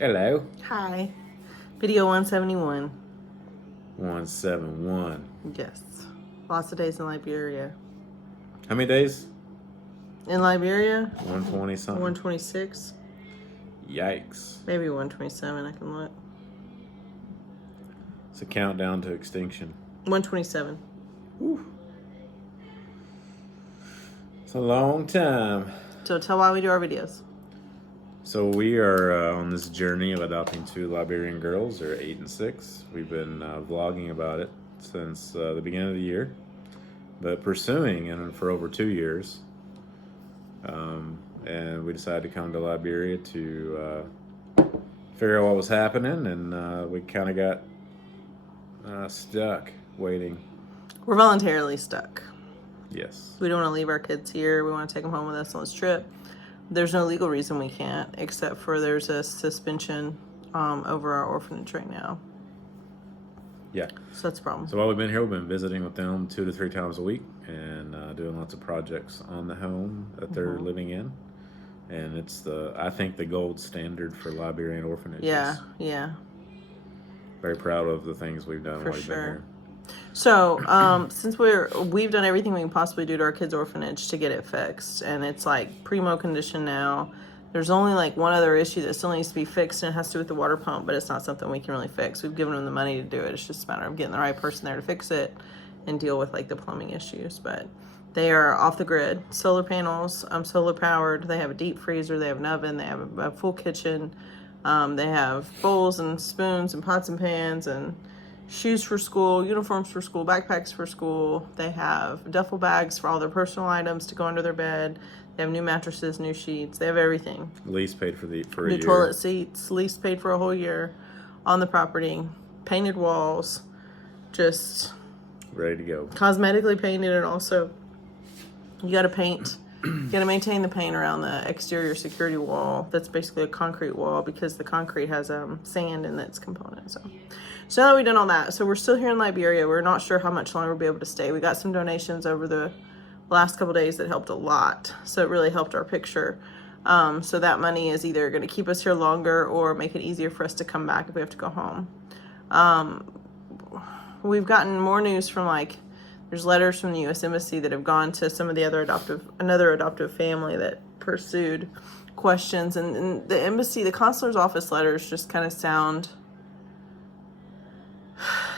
Hello. Hi. Video 171. 171. Yes. Lots of days in Liberia. How many days? In Liberia? 120 something. 126. Yikes. Maybe 127. I can look. It's a countdown to extinction. 127. Whew. It's a long time. So tell why we do our videos. So we are on this journey of adopting two Liberian girls. They're 8 and 6. We've been vlogging about it since the beginning of the year, but pursuing it for over 2 years. And we decided to come to Liberia to figure out what was happening, and we kind of got stuck waiting. We're voluntarily stuck. Yes. We don't want to leave our kids here. We want to take them home with us on this trip. There's no legal reason we can't, except for there's a suspension over our orphanage right now. Yeah. So that's a problem. So while we've been here, we've been visiting with them 2 to 3 times a week and doing lots of projects on the home that they're living in. And it's I think the gold standard for Liberian orphanages. Yeah. Very proud of the things we've done while we've been here. So, since we've done everything we can possibly do to our kids' orphanage to get it fixed, and it's like primo condition now. There's only like one other issue that still needs to be fixed, and it has to do with the water pump, but it's not something we can really fix. We've given them the money to do it. It's just a matter of getting the right person there to fix it and deal with like the plumbing issues. But they are off the grid, solar panels, solar powered. They have a deep freezer. They have an oven. They have a full kitchen. They have bowls and spoons and pots and pans and shoes for school, uniforms for school, backpacks for school. They have duffel bags for all their personal items to go under their bed. They have new mattresses, new sheets. They have everything. Lease paid for a year. New toilet seats, lease paid for a whole year on the property. Painted walls, just ready to go. Cosmetically painted, and also you got to paint. You got to maintain the paint around the exterior security wall. That's basically a concrete wall because the concrete has sand in its component. So now that we've done all that, so we're still here in Liberia. We're not sure how much longer we'll be able to stay. We got some donations over the last couple days that helped a lot. So it really helped our picture. So that money is either going to keep us here longer or make it easier for us to come back if we have to go home. We've gotten more news from there's letters from the U.S. Embassy that have gone to some of the another adoptive family that pursued questions. And the embassy, the consular's office letters just kind of sound,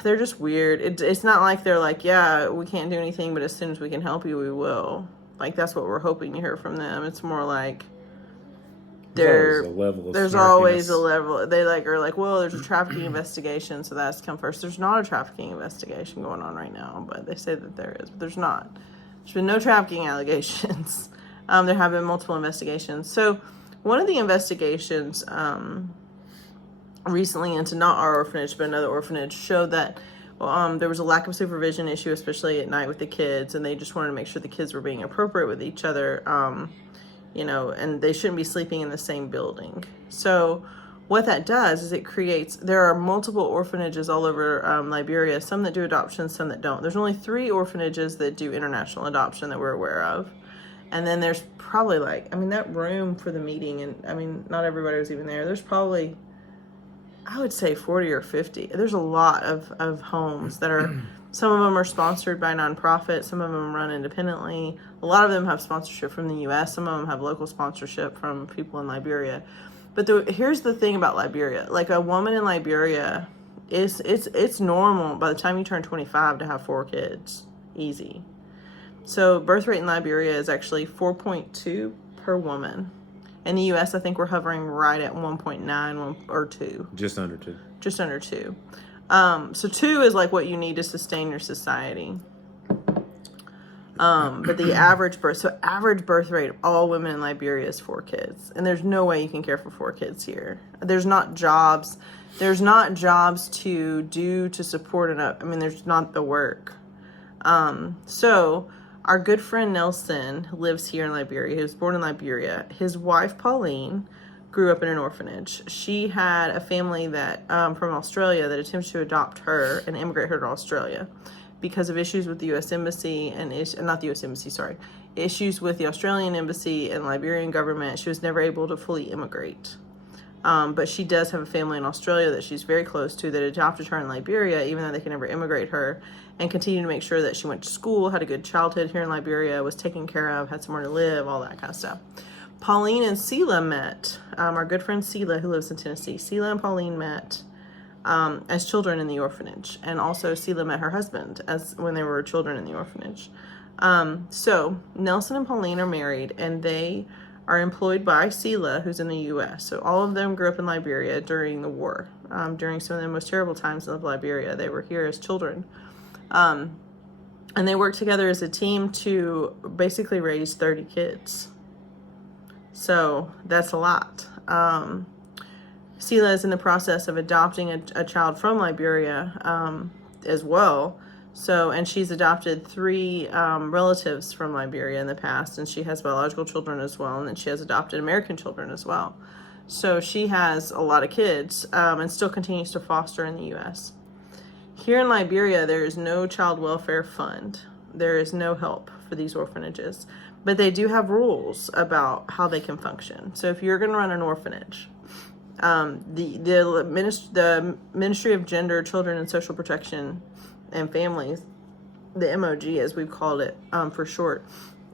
they're just weird. It's not like they're like, yeah, we can't do anything, but as soon as we can help you, we will. Like, that's what we're hoping to hear from them. It's more like there's always a level. They are like, well, there's a trafficking investigation, so that's come first. There's not a trafficking investigation going on right now, but they say that there is, but there's not. There's been no trafficking allegations. There have been multiple investigations. So one of the investigations recently into not our orphanage, but another orphanage showed that there was a lack of supervision issue, especially at night with the kids, and they just wanted to make sure the kids were being appropriate with each other. And they shouldn't be sleeping in the same building. So what that does is there are multiple orphanages all over Liberia, some that do adoption, some that don't. There's only 3 orphanages that do international adoption that we're aware of. And then there's probably that room for the meeting, and not everybody was even there. There's probably, I would say 40 or 50. There's a lot of homes that are, some of them are sponsored by nonprofits, some of them run independently. A lot of them have sponsorship from the U.S., some of them have local sponsorship from people in Liberia. But here's the thing about Liberia. Like, a woman in Liberia, it's normal by the time you turn 25 to have 4 kids. Easy. So birth rate in Liberia is actually 4.2 per woman. In the U.S., I think we're hovering right at 1.9 or 2. Just under 2. Just under 2. So 2 is like what you need to sustain your society. But the average birth rate of all women in Liberia is 4 kids. And there's no way you can care for 4 kids here. There's not jobs. There's not jobs to do to support enough. There's not the work. So our good friend Nelson lives here in Liberia. He was born in Liberia. His wife, Pauline, grew up in an orphanage. She had a family that from Australia that attempted to adopt her and immigrate her to Australia because of issues with the U.S. Embassy issues with the Australian Embassy and Liberian government. She was never able to fully immigrate. But she does have a family in Australia that she's very close to that adopted her in Liberia, even though they can never immigrate her, and continue to make sure that she went to school, had a good childhood here in Liberia, was taken care of, had somewhere to live, all that kind of stuff. Pauline and Sela met. Our good friend Sela, who lives in Tennessee. Sela and Pauline met as children in the orphanage, and also Sela met her husband as when they were children in the orphanage. So Nelson and Pauline are married, and they are employed by Sela, who's in the U.S. So all of them grew up in Liberia during the war, during some of the most terrible times of Liberia. They were here as children. And they worked together as a team to basically raise 30 kids. So that's a lot. Sela is in the process of adopting a child from Liberia as well. So, and she's adopted 3 relatives from Liberia in the past, and she has biological children as well, and then she has adopted American children as well. So she has a lot of kids and still continues to foster in the U.S. Here in Liberia, there is no child welfare fund. There is no help for these orphanages, but they do have rules about how they can function. So if you're going to run an orphanage, the Ministry of Gender, Children, and Social Protection and Families, the MOG as we've called it for short,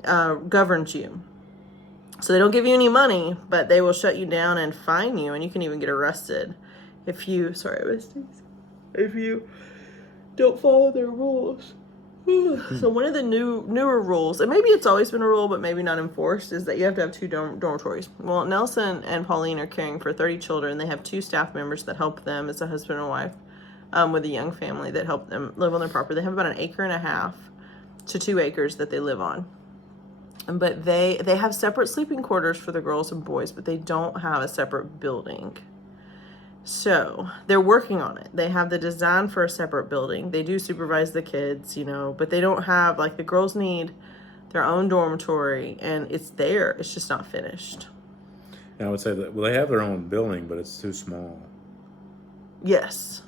governs you. So they don't give you any money, but they will shut you down and fine you, and you can even get arrested if you don't follow their rules. So one of the newer rules, and maybe it's always been a rule, but maybe not enforced, is that you have to have 2 dormitories. Well, Nelson and Pauline are caring for 30 children. They have 2 staff members that help them as a husband and wife with a young family that help them live on their property. They have about 1.5 acres to 2 acres that they live on. But they have separate sleeping quarters for the girls and boys, but they don't have a separate building. So they're working on it. They have the design for a separate building. They do supervise the kids, but they don't have, like, the girls need their own dormitory, and it's there. It's just not finished. I would say that, well, they have their own building, but it's too small. Yes.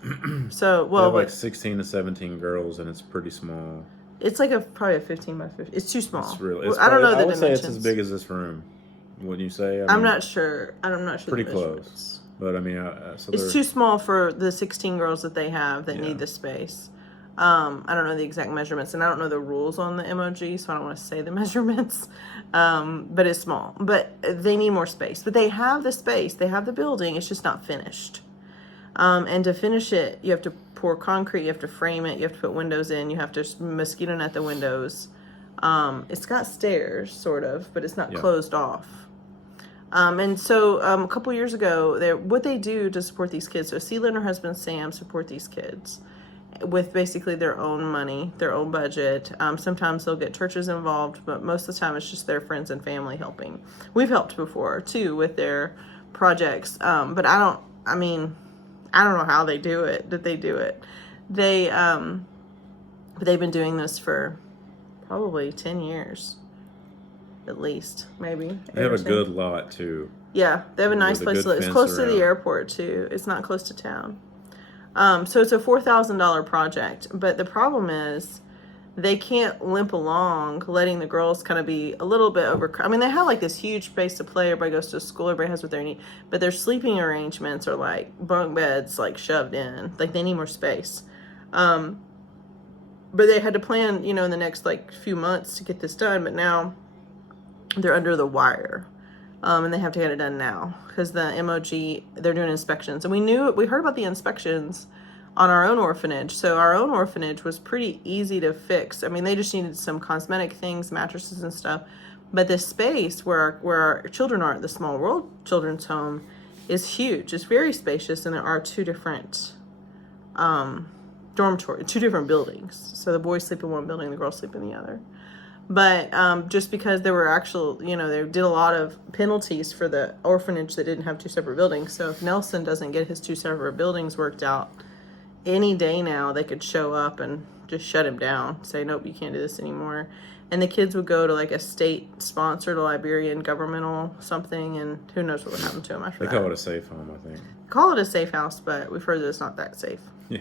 So, they have like 16 to 17 girls, and it's pretty small. It's like probably a 15 by 15. It's too small. It's really. I don't know the I would dimensions. say it's as big as this room. Wouldn't you say? I'm not sure. I'm not sure. Pretty close. But I mean, so it's too small for the 16 girls that they have that need the space. I don't know the exact measurements, and I don't know the rules on the MOG, so I don't want to say the measurements. But it's small. But they need more space. But they have the space. They have the building. It's just not finished. And to finish it, you have to pour concrete. You have to frame it. You have to put windows in. You have to mosquito net the windows. It's got stairs, sort of, but it's not closed off. And so a couple years ago, what they do to support these kids, so Sela and her husband Sam support these kids with basically their own money, their own budget. Sometimes they'll get churches involved, but most of the time it's just their friends and family helping. We've helped before, too, with their projects, but I don't know how they do it, that they do it. They've been doing this for probably 10 years. At least, maybe. They have a good lot, too. Yeah, they have a nice place to live. It's close to the airport, too. It's not close to town. So it's a $4,000 project. But the problem is they can't limp along, letting the girls kind of be a little bit overcrowded. I mean, they have like this huge space to play. Everybody goes to school. Everybody has what they need. But their sleeping arrangements are like bunk beds, like shoved in. Like they need more space. But they had to plan, in the next like few months to get this done. But now they're under the wire, and they have to get it done now because the MOG, they're doing inspections, and we heard about the inspections on our own orphanage. So our own orphanage was pretty easy to fix. I mean, they just needed some cosmetic things, mattresses and stuff, but the space where our children are at the Small World Children's Home is huge. It's very spacious, and there are 2 different dormitories, 2 different buildings. So the boys sleep in one building, the girls sleep in the other. But just because there were they did a lot of penalties for the orphanage that didn't have 2 separate buildings. So if Nelson doesn't get his 2 separate buildings worked out, any day now they could show up and just shut him down, say, nope, you can't do this anymore. And the kids would go to like a state-sponsored Liberian governmental something, and who knows what would happen to them after that. They call it a safe home, I think. Call it a safe house, but we've heard that it's not that safe. Yeah.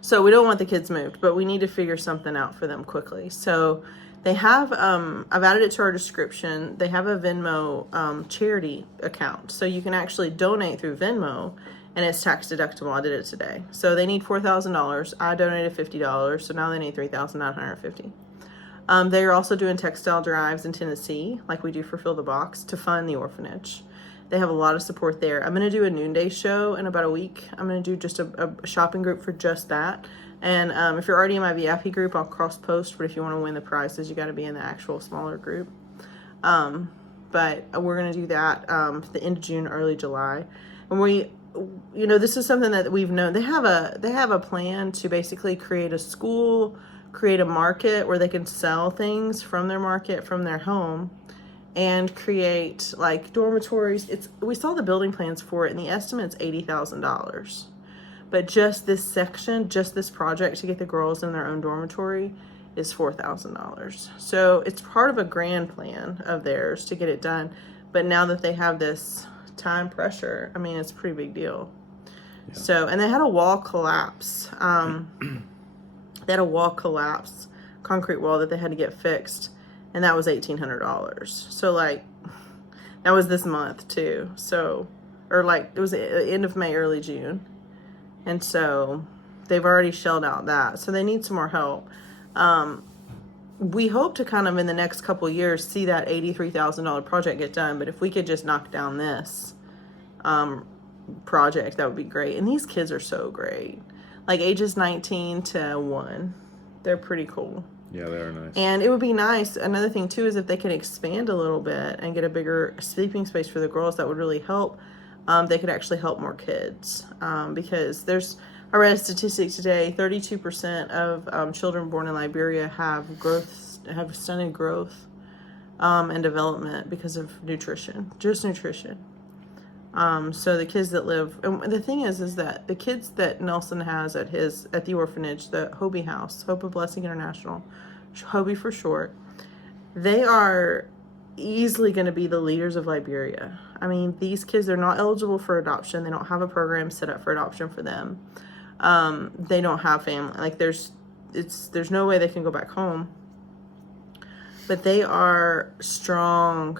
So we don't want the kids moved, but we need to figure something out for them quickly. So They have, I've added it to our description. They have a Venmo charity account. So you can actually donate through Venmo and it's tax deductible. I did it today. So they need $4,000. I donated $50. So now they need $3,950. They are also doing textile drives in Tennessee, like we do for Fill the Box, to fund the orphanage. They have a lot of support there. I'm going to do a noonday show in about a week. I'm going to do just a shopping group for just that. And if you're already in my VIP group, I'll cross post. But if you want to win the prizes, you got to be in the actual smaller group. But we're going to do that at the end of June, early July. And we, this is something that we've known. They have a plan to basically create a school, create a market where they can sell things from their market, from their home, and create like dormitories. We saw the building plans for it, and the estimate's $80,000. But just this section, just this project to get the girls in their own dormitory is $4,000. So it's part of a grand plan of theirs to get it done. But now that they have this time pressure, I mean, it's a pretty big deal. Yeah. So, and they had a wall collapse. They had a wall collapse, concrete wall that they had to get fixed, and that was $1,800. So like, that was this month too. So, or like it was the end of May, early June, and so they've already shelled out that. So they need some more help. We hope to kind of in the next couple of years see that $83,000 project get done. But if we could just knock down this project, that would be great. And these kids are so great. Like ages 19 to 1. They're pretty cool. Yeah, they are nice. And it would be nice. Another thing, too, is if they can expand a little bit and get a bigger sleeping space for the girls, that would really help. They could actually help more kids. Because I read a statistic today, 32% of children born in Liberia have stunted growth and development because of nutrition. Just nutrition. So the kids that live, and the thing is that the kids that Nelson has at the orphanage, the HOBI house, Hope of Blessing International, HOBI for short, they are easily going to be the leaders of Liberia. I mean, these kids, they're not eligible for adoption. They don't have a program set up for adoption for them. They don't have family. Like there's no way they can go back home. But they are strong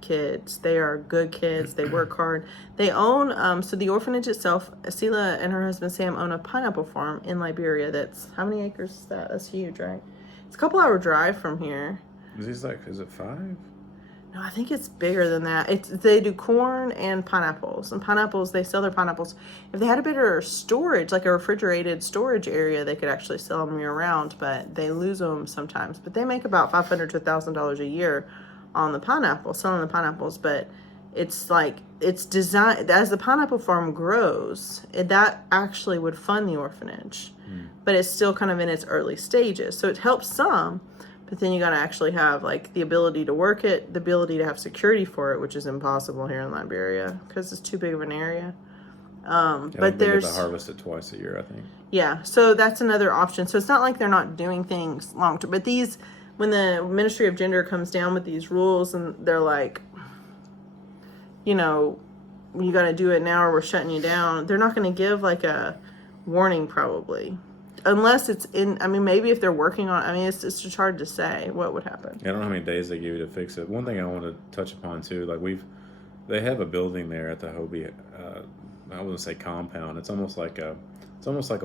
kids. They are good kids. They work hard. They own, so the orphanage itself, Sela and her husband Sam own a pineapple farm in Liberia. That's, how many acres is that? That's huge, right? It's a couple hour drive from here. Is it 5? No, I think it's bigger than that. They do corn and pineapples. And pineapples, they sell their pineapples. If they had a better storage, like a refrigerated storage area, they could actually sell them year round, but they lose them sometimes. But they make about $500 to $1,000 a year on the pineapple, selling the pineapples. But it's like, it's designed, as the pineapple farm grows, that actually would fund the orphanage. But it's still kind of in its early stages. So it helps some, but then you got to actually have like the ability to work it, the ability to have security for it, which is impossible here in Liberia because it's too big of an area. But they get to harvest it twice a year, I think. Yeah, so that's another option. So it's not like they're not doing things long term, but when the Ministry of Gender comes down with these rules and they're like, you got to do it now or we're shutting you down, they're not going to give like a warning probably. Unless it's maybe if they're working on, it's just hard to say what would happen. I don't know how many days they give you to fix it. One thing I want to touch upon too, like they have a building there at the HOBI, I wouldn't say compound. It's almost like a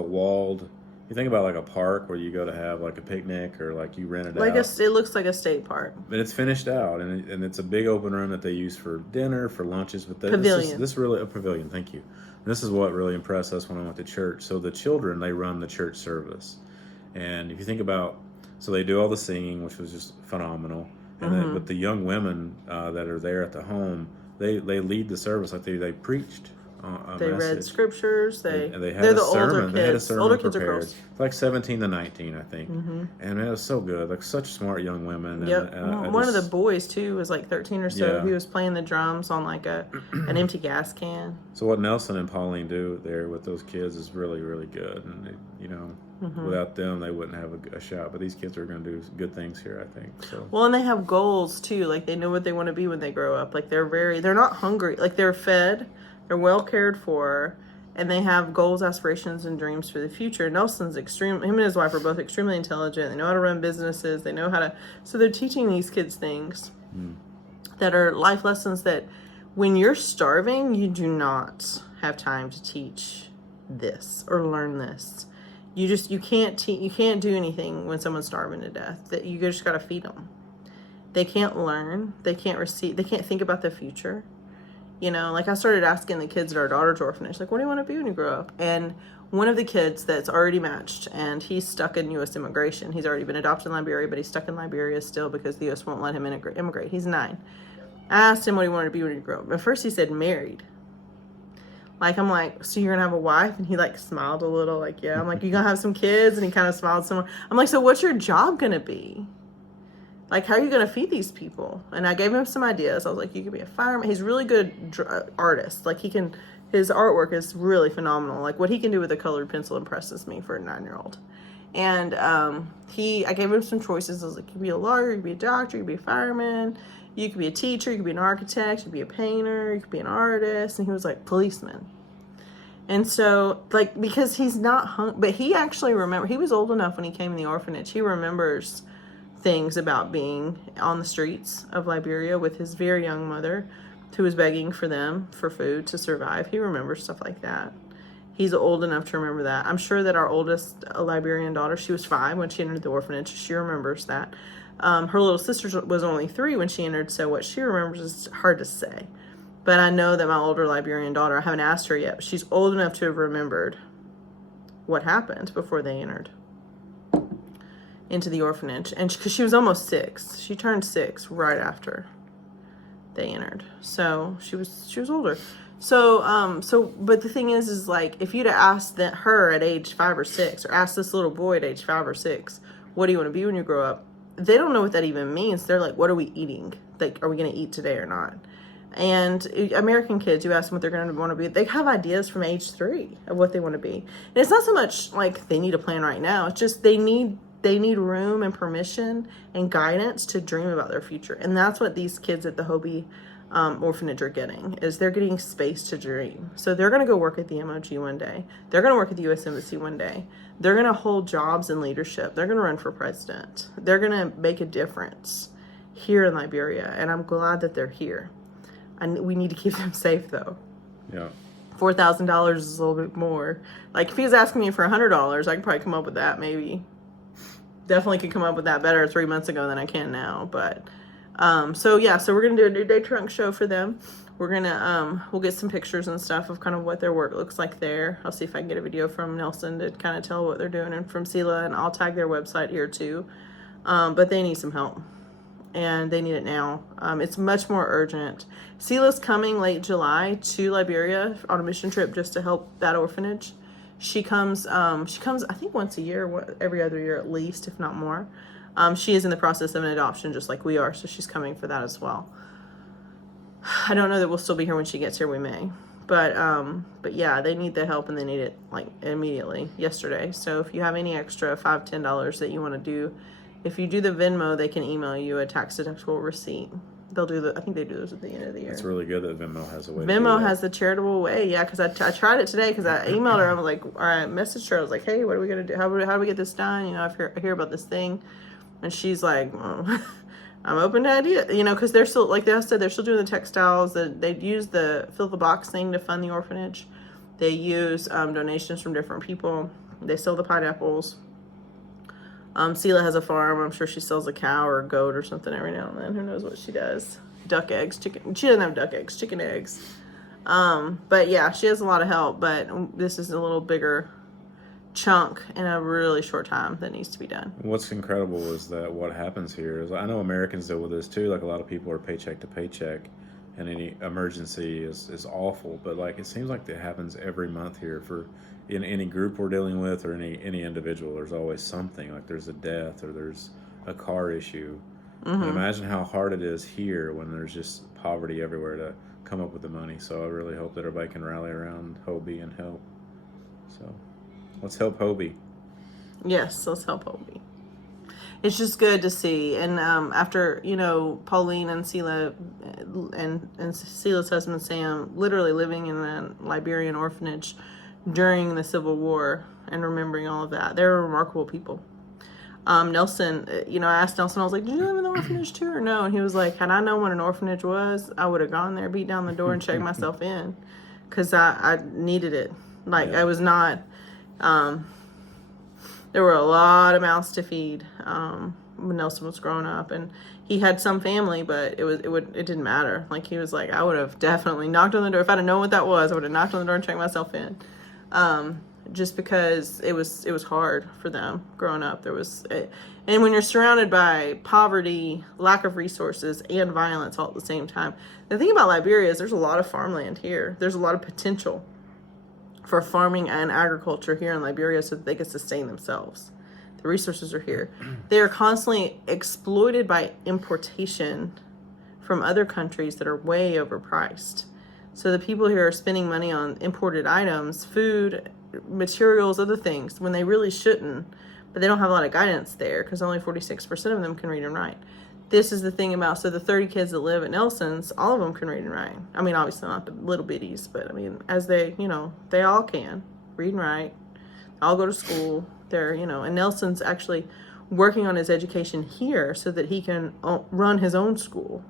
walled. You think about like a park where you go to have like a picnic or like you rent it out. It looks like a state park. But it's finished out and it's a big open room that they use for dinner, for lunches. But pavilion. This really a pavilion. Thank you. This is what really impressed us when I went to church. So the children, they run the church service. And if you think about, so they do all the singing, which was just phenomenal. And then with the young women that are there at the home, they lead the service like they preached. They read scriptures. They're the older kids. They had a sermon older kids prepared. Are girls. Like 17 to 19, I think. And it was so good. Like such smart young women. Yep. And, one of the boys too was like 13 or so. Yeah. He was playing the drums on like an empty gas can. So what Nelson and Pauline do there with those kids is really, really good. And they, without them, they wouldn't have a shot. But these kids are going to do good things here, I think. So. Well, and they have goals too. Like they know what they want to be when they grow up. Like they're not hungry. Like they're fed. They're well cared for, and they have goals, aspirations, and dreams for the future. Nelson's him and his wife are both extremely intelligent. They know how to run businesses. They know how to, so they're teaching these kids things that are life lessons that when you're starving, you do not have time to teach this or learn this. You can't do anything when someone's starving to death. That you just got to feed them. They can't learn. They can't receive. They can't think about the future. You know, like I started asking the kids at our daughter's orphanage, like, what do you want to be when you grow up? And one of the kids that's already matched, and he's stuck in U.S. immigration. He's already been adopted in Liberia, but he's stuck in Liberia still because the U.S. won't let him immigrate. He's 9. I asked him what he wanted to be when he grew up. At first he said married. Like, I'm like, so you're going to have a wife? And he, like, smiled a little, like, yeah. I'm like, you going to have some kids? And he kind of smiled somewhere. I'm like, so what's your job going to be? Like, how are you going to feed these people? And I gave him some ideas. I was like, you could be a fireman. He's a really good artist. Like, his artwork is really phenomenal. Like, what he can do with a colored pencil impresses me for a 9-year-old. And I gave him some choices. I was like, you could be a lawyer, you could be a doctor, you could be a fireman, you could be a teacher, you could be an architect, you could be a painter, you could be an artist. And he was like, policeman. And so, like, because he's not but he actually he was old enough when he came in the orphanage. He remembers things about being on the streets of Liberia with his very young mother who was begging for them for food to survive. He remembers stuff like that. He's old enough to remember that. I'm sure that our oldest Liberian daughter, she was 5 when she entered the orphanage. She remembers that. Her little sister was only 3 when she entered, so what she remembers is hard to say. But I know that my older Liberian daughter, I haven't asked her yet, but she's old enough to have remembered what happened before they entered into the orphanage. And because she was almost 6. She turned 6 right after they entered. So she was older. So, but the thing is like, if you'd have asked her at age 5 or 6, or asked this little boy at age 5 or 6, what do you want to be when you grow up? They don't know what that even means. They're like, what are we eating? Like, are we going to eat today or not? And American kids, you ask them what they're going to want to be, they have ideas from age 3 of what they want to be. And it's not so much like they need a plan right now. It's just they need room and permission and guidance to dream about their future. And that's what these kids at the HOBI orphanage are getting, is they're getting space to dream. So they're going to go work at the MOG one day. They're going to work at the U.S. Embassy one day. They're going to hold jobs in leadership. They're going to run for president. They're going to make a difference here in Liberia. And I'm glad that they're here. And we need to keep them safe, though. Yeah. $4,000 is a little bit more. Like, if he was asking me for $100, I could probably come up with that, maybe. Definitely could come up with that better 3 months ago than I can now. But, so we're going to do a New Day Trunk show for them. We're going to, we'll get some pictures and stuff of kind of what their work looks like there. I'll see if I can get a video from Nelson to kind of tell what they're doing, and from Sela, and I'll tag their website here too. But they need some help. And they need it now. It's much more urgent. Sela's coming late July to Liberia on a mission trip just to help that orphanage. She comes, I think once a year, every other year at least, if not more. She is in the process of an adoption just like we are, so she's coming for that as well. I don't know that we'll still be here when she gets here. We may. But yeah, they need the help, and they need it like immediately, yesterday. So if you have any extra $5, $10 that you want to do, if you do the Venmo, they can email you a tax-deductible receipt. They'll do I think they do those at the end of the year. It's really good that Venmo has a way. Venmo has the charitable way, yeah. Because I tried it today, because I emailed her. I was like, I messaged her. I was like, hey, what are we gonna do? How do we get this done? You know, I hear about this thing, and she's like, well, I'm open to idea. You know, because they're still, like I said, they're still doing the textiles. They use the fill the box thing to fund the orphanage. They use donations from different people. They sell the pineapples. Sela has a farm. I'm sure she sells a cow or a goat or something every now and then. Who knows what she does? Duck eggs, chicken. She doesn't have duck eggs, chicken eggs. But yeah, she has a lot of help. But this is a little bigger chunk in a really short time that needs to be done. What's incredible is that what happens here is, I know Americans deal with this too. Like, a lot of people are paycheck to paycheck, and any emergency is awful. But like, it seems like that happens every month here for. In any group we're dealing with, or any individual, there's always something. Like, there's a death, or there's a car issue. And imagine how hard it is here when there's just poverty everywhere to come up with the money. So I really hope that everybody can rally around HOBI and help. So let's help HOBI. Yes, let's help HOBI. It's just good to see. And after, Pauline and Sela and Sela's husband Sam literally living in a Liberian orphanage during the Civil War and remembering all of that. They're remarkable people. Nelson, I asked Nelson, I was like, did you live in the orphanage too or no? And he was like, had I known what an orphanage was, I would have gone there, beat down the door, and checked myself in, because I needed it. Like, I was not, there were a lot of mouths to feed when Nelson was growing up, and he had some family, but it didn't matter. Like, he was like, I would have definitely knocked on the door. If I'd have known what that was, I would have knocked on the door and checked myself in. Just because it was hard for them growing up. And when you're surrounded by poverty, lack of resources, and violence all at the same time. The thing about Liberia is there's a lot of farmland here. There's a lot of potential for farming and agriculture here in Liberia so that they can sustain themselves. The resources are here. They are constantly exploited by importation from other countries that are way overpriced. So the people here are spending money on imported items, food, materials, other things, when they really shouldn't. But they don't have a lot of guidance there because only 46% of them can read and write. This is the thing about, so the 30 kids that live at Nelson's, all of them can read and write. I mean, obviously not the little bitties, but I mean, as they all can read and write. All go to school. They're, and Nelson's actually working on his education here so that he can run his own school.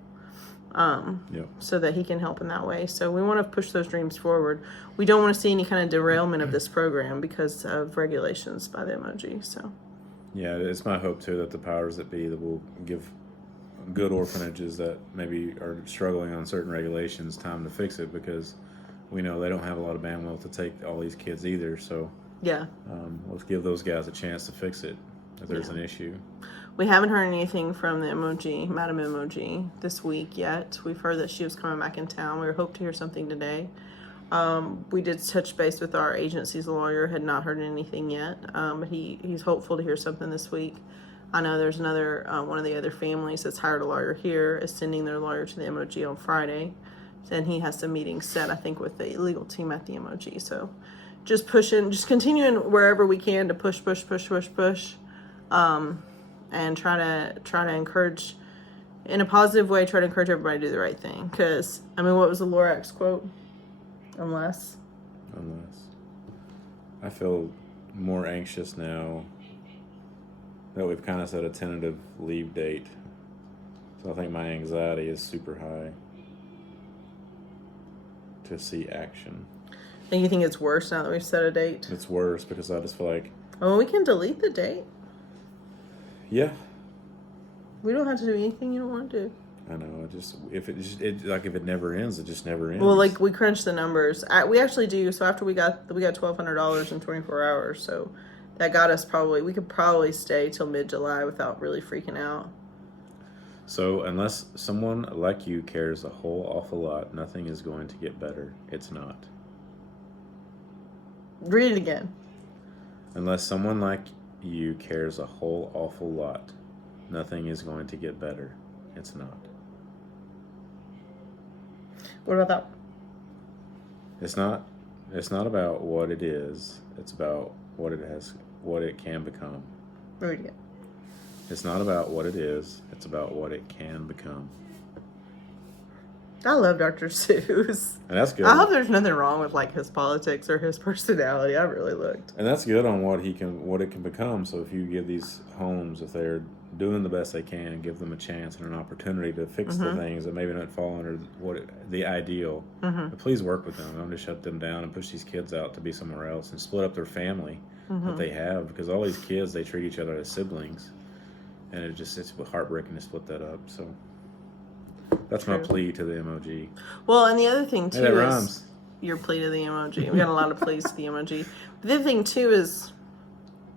So that he can help in that way. So we want to push those dreams forward. We don't want to see any kind of derailment of this program because of regulations by the MOG. So yeah, it's my hope too that the powers that be that will give good orphanages that maybe are struggling on certain regulations time to fix it, because we know they don't have a lot of bandwidth to take all these kids either. So yeah, let's give those guys a chance to fix it if there's an issue. We haven't heard anything from the MOG, Madam MOG, this week yet. We've heard that she was coming back in town. We hope to hear something today. We did touch base with our agency's lawyer, had not heard anything yet, but he's hopeful to hear something this week. I know there's another, one of the other families that's hired a lawyer here is sending their lawyer to the MOG on Friday. And he has some meetings set, I think, with the legal team at the MOG. So just continuing wherever we can to push. And try to encourage, in a positive way, try to encourage everybody to do the right thing. Because, I mean, what was the Lorax quote? Unless. I feel more anxious now that we've kind of set a tentative leave date. So I think my anxiety is super high to see action. And you think it's worse now that we've set a date? It's worse because I just feel like... Oh, we can delete the date. Yeah. We don't have to do anything you don't want to do. I know. If it never ends, it just never ends. Well, like, we crunched the numbers. We actually do. So after we got $1,200 in 24 hours. So that got us we could probably stay till mid-July without really freaking out. So unless someone like you cares a whole awful lot, nothing is going to get better. It's not. Read it again. Unless someone like you cares a whole awful lot, nothing is going to get better. It's not. What about that? It's not about what it is. It's about what it can become. Read it again. It's not about what it is. It's about what it can become. I love Dr. Seuss. And that's good. I hope there's nothing wrong with like his politics or his personality. I really looked. And that's good on what it can become. So if you give these homes, if they're doing the best they can, give them a chance and an opportunity to fix the things that maybe don't fall under the ideal. But please work with them. Don't just shut them down and push these kids out to be somewhere else and split up their family that they have, because all these kids, they treat each other as siblings, and it's heartbreaking to split that up. So that's my plea to the MOG. Well, and the other thing too that is rhymes. Your plea to the MOG. We got a lot of pleas to the MOG. The other thing too is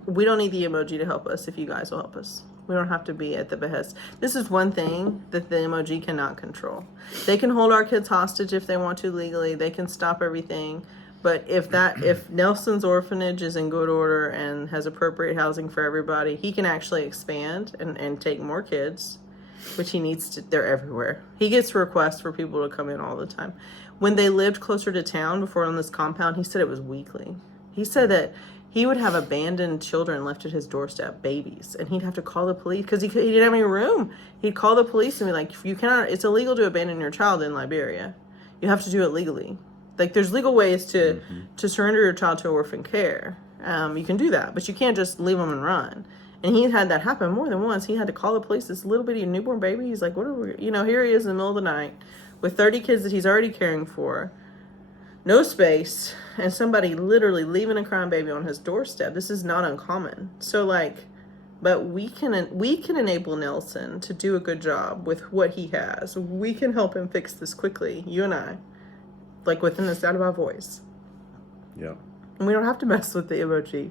we don't need the MOG to help us if you guys will help us. We don't have to be at the behest. This is one thing that the MOG cannot control. They can hold our kids hostage if they want to legally. They can stop everything. But if Nelson's orphanage is in good order and has appropriate housing for everybody, he can actually expand and take more kids, which he needs to. They're everywhere. He gets requests for people to come in all the time. When they lived closer to town before on this compound, he said it was weekly. He said that he would have abandoned children left at his doorstep, babies, and he'd have to call the police because he didn't have any room. He'd call the police and be like, "You cannot. It's illegal to abandon your child in Liberia. You have to do it legally." Like, there's legal ways to surrender your child to orphan care. You can do that, but you can't just leave them and run. And he had that happen more than once. He had to call the police. This little bitty newborn baby. He's like, what are we? Here he is in the middle of the night with 30 kids that he's already caring for. No space, and somebody literally leaving a crying baby on his doorstep. This is not uncommon. So, but we can enable Nelson to do a good job with what he has. We can help him fix this quickly. You and I, within the sound of our voice. Yeah. And we don't have to mess with the emoji.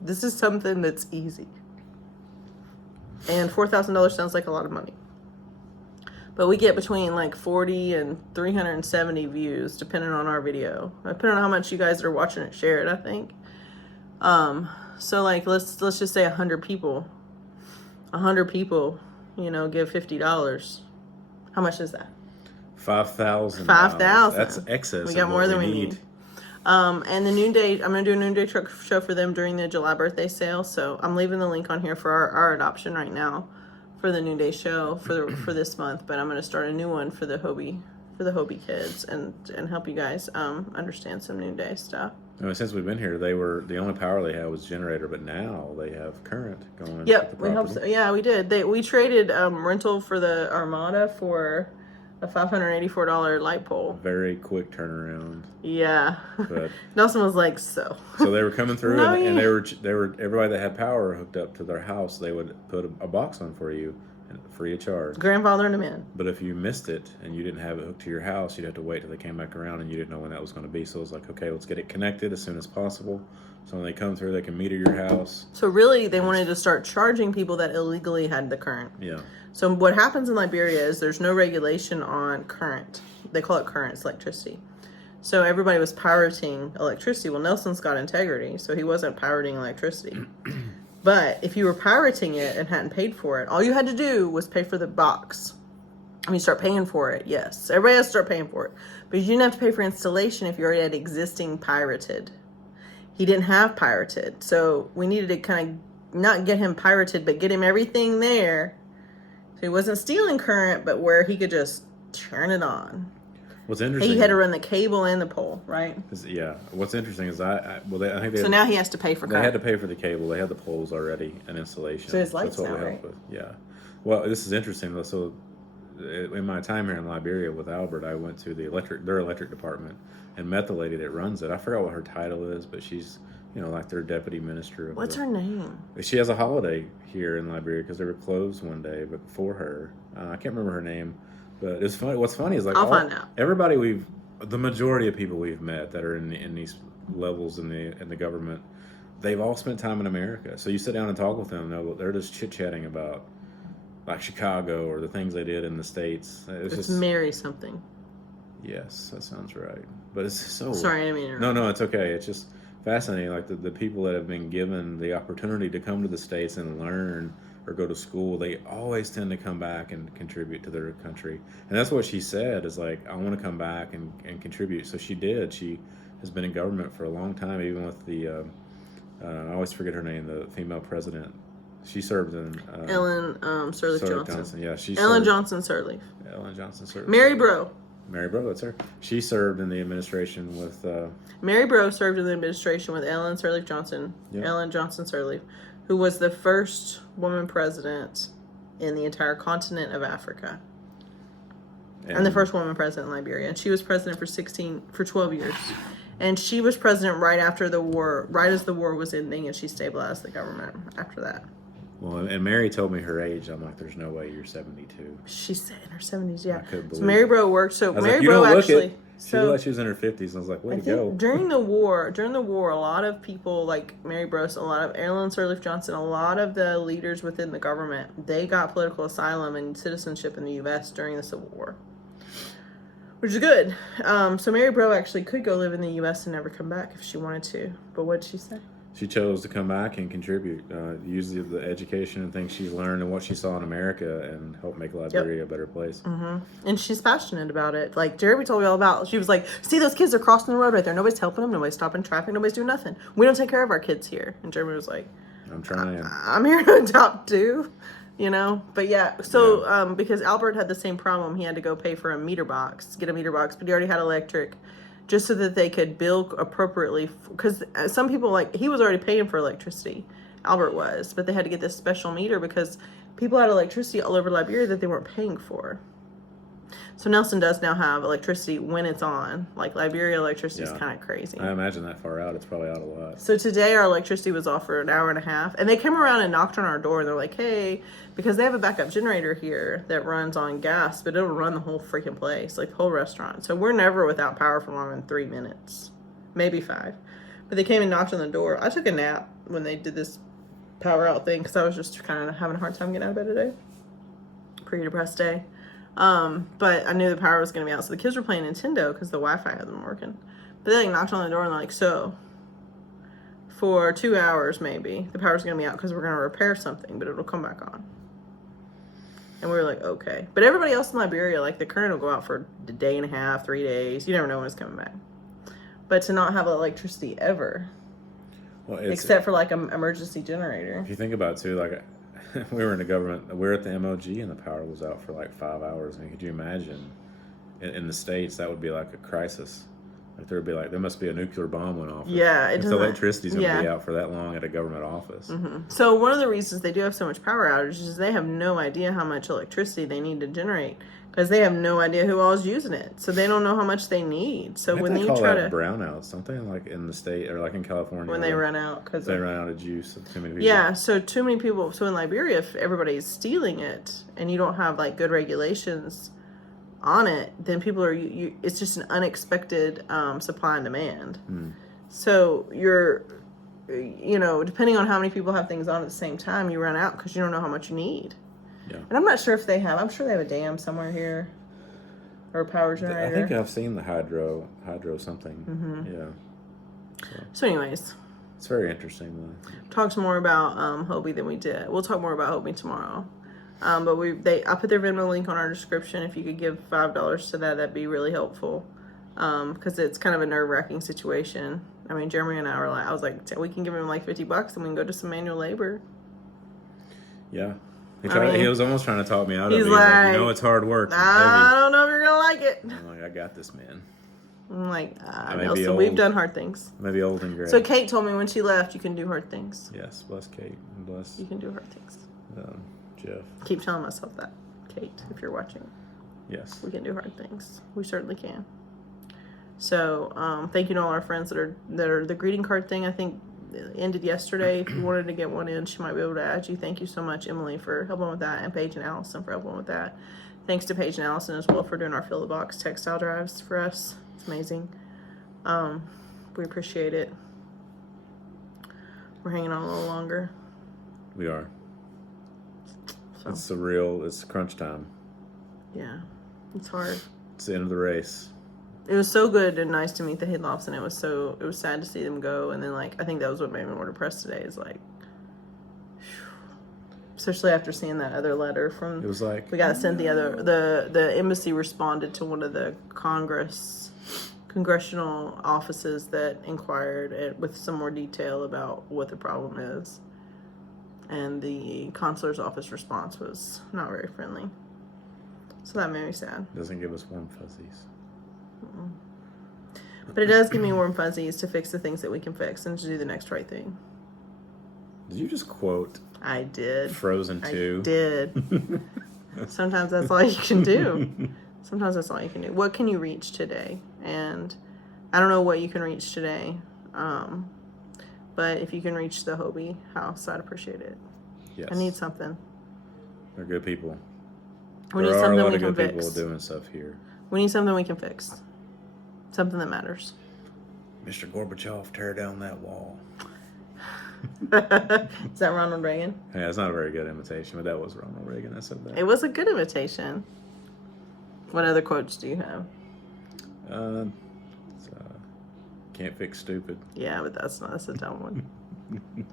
This is something that's easy. And $4,000 sounds like a lot of money. But we get between 40 and 370 views, depending on our video. Depending on how much you guys are watching it shared, I think. So let's just say 100 people. 100 people, give $50. How much is that? $5,000. $5,000. That's excess. We got more than we need. And the noonday, I'm going to do a noonday truck show for them during the July birthday sale. So I'm leaving the link on here for our adoption right now for the noonday show for this month. But I'm going to start a new one for the HOBI kids and help you guys understand some noonday stuff. Since we've been here, the only power they had was generator, but now they have current going. Yep, we hope so. Yeah, we did. We traded rental for the Armada for a $584 light pole. Very quick turnaround. Yeah. But Nelson was like, so they were coming through, No, and they were everybody that had power hooked up to their house. They would put a box on for you, free of charge. Grandfathering them in. But if you missed it and you didn't have it hooked to your house, you'd have to wait till they came back around, and you didn't know when that was going to be. So it was like, okay, let's get it connected as soon as possible. So when they come through, they can meter your house. So really, they wanted to start charging people that illegally had the current. Yeah. So what happens in Liberia is there's no regulation on current. They call it current, it's electricity. So everybody was pirating electricity. Well, Nelson's got integrity, so he wasn't pirating electricity. But if you were pirating it and hadn't paid for it, all you had to do was pay for the box. I mean, start paying for it, yes. Everybody has to start paying for it. But you didn't have to pay for installation if you already had existing pirated. He didn't have pirated. So we needed to kind of not get him pirated, but get him everything there. So he wasn't stealing current, but where he could just turn it on. What's interesting? He had to run the cable and the pole, right? Yeah. What's interesting is I think so now he has to pay for current. They had to pay for the cable. They had the poles already and installation. So his lights That's what now, we right? helped with. Yeah. Well, this is interesting. So in my time here in Liberia with Albert, I went to their electric department and met the lady that runs it. I forgot what her title is, but she's their deputy minister. What's her name? She has a holiday here in Liberia because they were closed one day, but for her, I can't remember her name. But it's funny. What's funny is I'll find out. Everybody the majority of people we've met that are in these levels in the government, they've all spent time in America. So you sit down and talk with them, they're just chit chatting about Chicago or the things they did in the States. It's just Mary something. Yes, that sounds right. But it's so sorry, I mean no, it's okay. It's just fascinating. Like the people that have been given the opportunity to come to the States and learn or go to school, they always tend to come back and contribute to their country. And that's what she said, is I want to come back and contribute. So she did. She has been in government for a long time, even with the, I always forget her name, the female president. She served in... Ellen Sirleaf Johnson. Yeah, Ellen Johnson Sirleaf. Ellen Johnson Sirleaf. Mary Bro, that's her. She served in the administration with... Mary Bro served in the administration with Ellen Sirleaf Johnson. Yep. Ellen Johnson Sirleaf, who was the first woman president in the entire continent of Africa. And the first woman president in Liberia. And she was president for 12 years. And she was president right after the war, right as the war was ending, and she stabilized the government after that. Well, and Mary told me her age. I'm like, there's no way you're 72. She's in her 70s, yeah. I couldn't believe so Mary Bro worked. So Mary like, Bro actually... She looked like she was in her 50s, and I was like, way to go. During the war, a lot of people like Mary Bros, a lot of Ellen Sirleaf Johnson, a lot of the leaders within the government, they got political asylum and citizenship in the U.S. during the Civil War, which is good. So Mary Bro actually could go live in the U.S. and never come back if she wanted to. But what did she say? She chose to come back and contribute, use the education and things she learned and what she saw in America and help make Liberia a better place. Mm-hmm. And she's passionate about it. Like Jeremy told me all about. She was like, see those kids are crossing the road right there. Nobody's helping them. Nobody's stopping traffic. Nobody's doing nothing. We don't take care of our kids here. And Jeremy was like, I'm trying. I'm here to adopt too. you know. But yeah, so because Albert had the same problem, he had to go pay for a meter box, get a meter box, but he already had electric, just so that they could bill appropriately. Because some people, like, he was already paying for electricity, Albert was, but they had to get this special meter because people had electricity all over Liberia that they weren't paying for. So Nelson does now have electricity when it's on. Like, Liberia electricity is kind of crazy. I imagine that far out, it's probably out a lot. So today our electricity was off for an hour and a half. And they came around and knocked on our door. And they're like, hey, because they have a backup generator here that runs on gas, but it'll run the whole freaking place, like the whole restaurant. So we're never without power for longer than 3 minutes, maybe 5. But they came and knocked on the door. I took a nap when they did this power out thing because I was just kind of having a hard time getting out of bed today. Pretty depressed day. But I knew the power was going to be out. So the kids were playing Nintendo because the Wi-Fi wasn't working. But they knocked on the door and they're like, so for 2 hours maybe, the power's going to be out because we're going to repair something, but it'll come back on. And we were like, okay. But everybody else in Liberia, like, the current will go out for a day and a half, 3 days. You never know when it's coming back. But to not have electricity ever, except for like an emergency generator. If you think about it too, like, we were in the government, we were at the MOG and the power was out for like 5 hours. I mean, could you imagine in the States that would be like a crisis? Like, there would be like, there must be a nuclear bomb went off. Yeah. If the electricity's going to be out for that long at a government office. Mm-hmm. So one of the reasons they do have so much power outages is they have no idea how much electricity they need to generate because they have no idea who all is using it. So they don't know how much they need. So when they call try that to brownouts, something like in the state or like in California, when they run out because they run out of juice, too many people. Yeah, so too many people. So in Liberia, if everybody's stealing it and you don't have like good regulations on it, then people are it's just an unexpected supply and demand. So you're, you know, depending on how many people have things on at the same time, you run out because you don't know how much you need. Yeah. And I'm not sure if they have. I'm sure they have a dam somewhere here, or a power generator. I think I've seen the hydro something. Yeah. So anyways, it's very interesting though. Talked more about HOBI than we did. We'll talk more about HOBI tomorrow. But I put their Venmo link on our description. If you could give $5 to that, that'd be really helpful. Because it's kind of a nerve-wracking situation. I mean, Jeremy and I was like, we can give him like $50 and we can go do some manual labor. Yeah. He was almost trying to talk me out of it. He's like, you know, it's hard work. I don't know if you're going to like it. I'm like, I got this, man. I'm like, Nelson, we've done hard things. Maybe old and gray. So Kate told me when she left, you can do hard things. Yes, bless Kate. And bless. You can do hard things. Jeff. Keep telling myself that, Kate, if you're watching. Yes. We can do hard things. We certainly can. So, thank you to all our friends that are the greeting card thing. I think ended yesterday. If you wanted to get one in, she might be able to add you. Thank you so much, Emily, for helping with that, and Paige and Allison for helping with that. Thanks to Paige and Allison as well for doing our fill the box textile drives for us. It's amazing. We appreciate it. We're hanging on a little longer. We are. So. It's crunch time. Yeah, it's hard. It's the end of the race. It was so good and nice to meet the Haylops, and it was sad to see them go. And then, like, I think that was what made me more depressed today. Is like, especially after seeing that other letter from. It was like we got sent the embassy responded to one of the congressional offices that inquired with some more detail about what the problem is, and the consular's office response was not very friendly. So that made me sad. Doesn't give us warm fuzzies. But it does give me warm fuzzies to fix the things that we can fix and to do the next right thing. Did you just quote? I did. Frozen 2. I did. Sometimes that's all you can do. Sometimes that's all you can do. What can you reach today? And I don't know what you can reach today. But if you can reach the HOBI house, I'd appreciate it. Yes. I need something. They're good people. We there need are something a lot we of can good fix. people doing stuff here. We need something we can fix. Something that matters. Mr. Gorbachev, tear down that wall. Is that Ronald Reagan? Yeah, it's not a very good imitation, but that was Ronald Reagan that said that. It was a good imitation. What other quotes do you have? Can't fix stupid. Yeah, but that's a dumb one.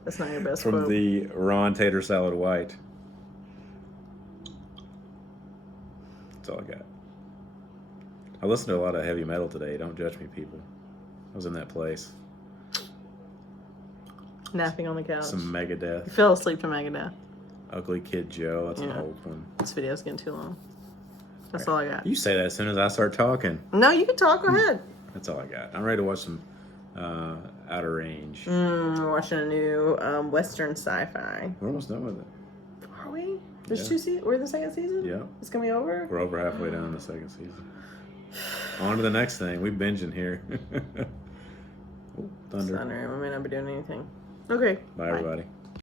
That's not your best From quote. the Ron Tater Salad White. That's all I got. I listened to a lot of heavy metal today. Don't judge me, people. I was in that place. Napping on the couch. Some Megadeth. You fell asleep to Megadeth. Ugly Kid Joe. That's an Yeah. old one. This video's getting too long. That's all I got. You say that as soon as I start talking. No, you can talk. Go ahead. That's all I got. I'm ready to watch some Outer Range. We're watching a new Western sci-fi. We're almost done with it. Are we? There's Yeah. 2 seasons. We're in the second season? Yeah. It's going to be over? We're over halfway down the second season. On to the next thing. We binging here. Oh, thunder. Thunder. We may not be doing anything. Okay. Bye, everybody.